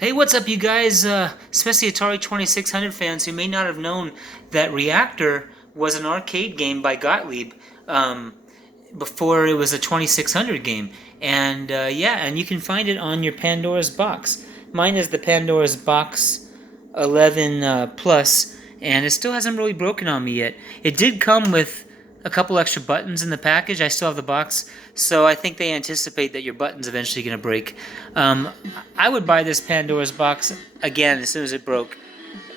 Hey, what's up, you guys? Especially Atari 2600 fans who may not have known that Reactor was an arcade game by Gottlieb um, before it was a 2600 game. And yeah, and you can find it on your Pandora's box. Mine is the Pandora's box 11 Plus, and it still hasn't really broken on me yet. It did come with a couple extra buttons in the package. I still have the box, so I think they anticipate that your button's eventually going to break. Um, I would buy this Pandora's box again as soon as it broke.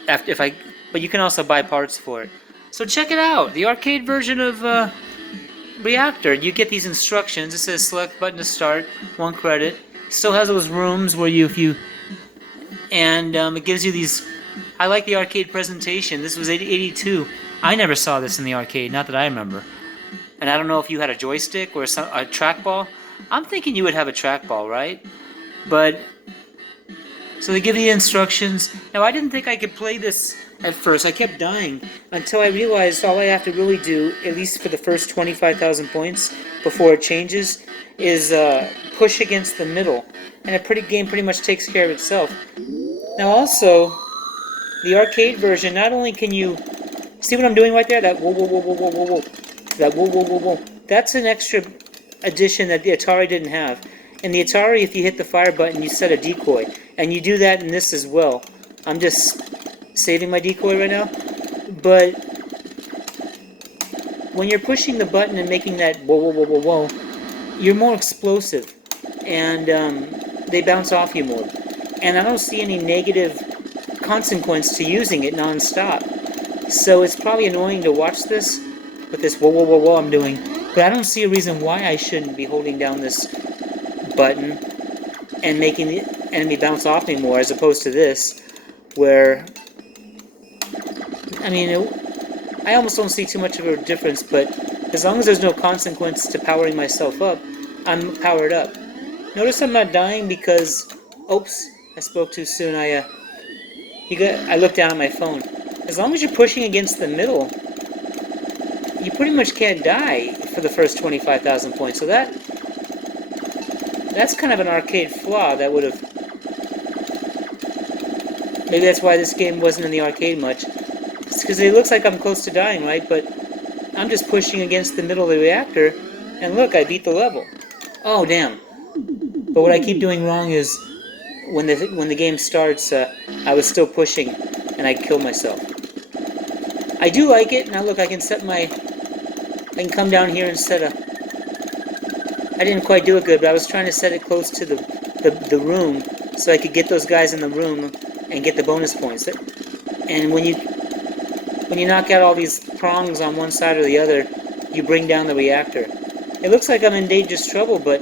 But you can also buy parts for it. So check it out, the arcade version of Reactor. You get these instructions. It says select button to start, 1 credit. Still has those rooms where it gives you these. I like the arcade presentation. This was 82. I never saw this in the arcade, not that I remember. And I don't know if you had a joystick or a trackball. I'm thinking you would have a trackball, right? But so they give you instructions. Now I didn't think I could play this at first. I kept dying until I realized all I have to really do, at least for the first 25,000 points before it changes, is push against the middle, and a game pretty much takes care of itself. Now also, the arcade version, not only can you see what I'm doing right there, that whoa whoa whoa whoa whoa whoa whoa, that whoa whoa whoa whoa, that's an extra addition that the Atari didn't have. In the Atari, if you hit the fire button, you set a decoy, and you do that in this as well. I'm just saving my decoy right now, but when you're pushing the button and making that whoa whoa whoa whoa whoa, you're more explosive, and they bounce off you more. And I don't see any negative consequence to using it non-stop. So it's probably annoying to watch this with this whoa whoa whoa whoa I'm doing, but I don't see a reason why I shouldn't be holding down this button and making the enemy bounce off me more, as opposed to this, where I mean I almost don't see too much of a difference. But as long as there's no consequence to powering myself up, I'm powered up. Notice I'm not dying because, oops, I spoke too soon. I looked down at my phone. As long as you're pushing against the middle, you pretty much can't die for the first 25,000 points. So that's kind of an arcade flaw that would have. Maybe that's why this game wasn't in the arcade much. It's because it looks like I'm close to dying, right? But I'm just pushing against the middle of the reactor, and look, I beat the level. Oh, damn. But what I keep doing wrong is when the game starts, I was still pushing, and I killed myself. I do like it. Now look, I can come down here and set a. I didn't quite do it good, but I was trying to set it close to the room so I could get those guys in the room and get the bonus points. And when you knock out all these prongs on one side or the other, you bring down the reactor. It looks like I'm in dangerous trouble, but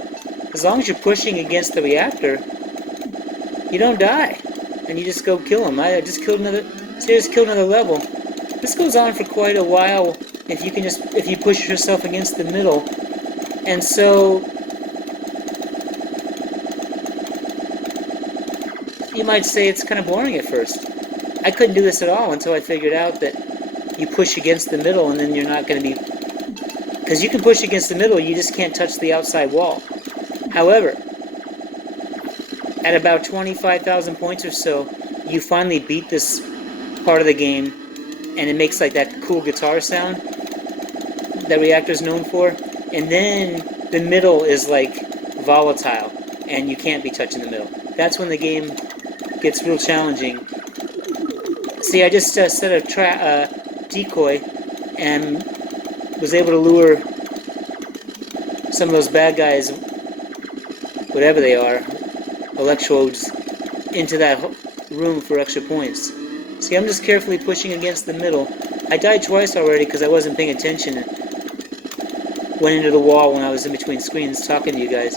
as long as you're pushing against the reactor, you don't die, and you just go kill him. I just killed another level. This goes on for quite a while if you push yourself against the middle. And so you might say it's kind of boring at first. I couldn't do this at all until I figured out that you push against the middle, and then you're not going to be, because you can push against the middle, you just can't touch the outside wall. However, at about 25,000 points or so, you finally beat this part of the game, and it makes like that cool guitar sound that Reactor's known for. And then the middle is like volatile, and you can't be touching the middle. That's when the game gets real challenging. See, I just set a decoy and was able to lure some of those bad guys, whatever they are, electrodes, into that room for extra points. See, I'm just carefully pushing against the middle. I died twice already because I wasn't paying attention and went into the wall when I was in between screens talking to you guys.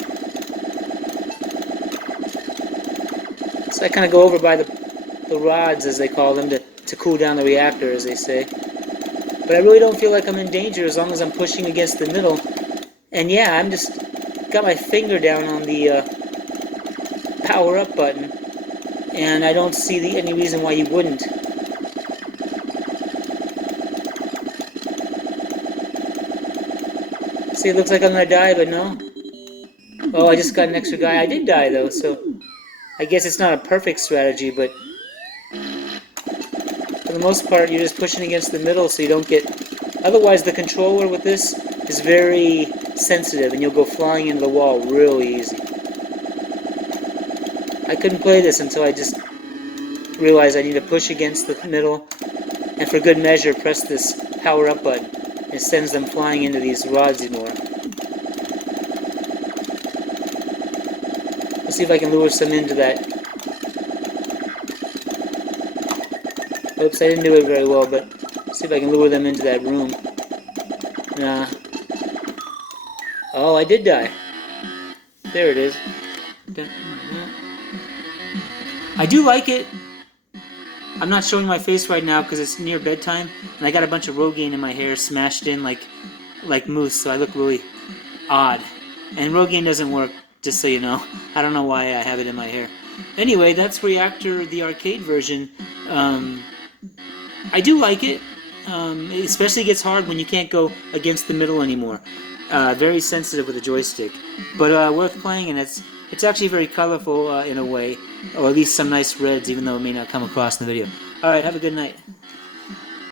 So I kind of go over by the rods, as they call them, to cool down the reactor, as they say. But I really don't feel like I'm in danger as long as I'm pushing against the middle. And yeah, I'm just got my finger down on the power up button, and I don't see any reason why you wouldn't. See, it looks like I'm gonna die, but no. Oh, I just got an extra guy. I did die though, so I guess it's not a perfect strategy, but for the most part, you're just pushing against the middle so you don't get... Otherwise, the controller with this is very sensitive, and you'll go flying into the wall really easy. I couldn't play this until I just realized I need to push against the middle, and for good measure, press this power up button. It sends them flying into these rods more. Let's see if I can lure some into that. Oops, I didn't do it very well, but let's see if I can lure them into that room. Nah. Oh, I did die. There it is. I do like it. I'm not showing my face right now because it's near bedtime, and I got a bunch of Rogaine in my hair smashed in like mousse, so I look really odd. And Rogaine doesn't work, just so you know. I don't know why I have it in my hair. Anyway, that's Reactor, the arcade version. I do like it. It especially gets hard when you can't go against the middle anymore. Very sensitive with the joystick, but worth playing, and it's actually very colorful in a way, or at least some nice reds, even though it may not come across in the video. Alright, have a good night.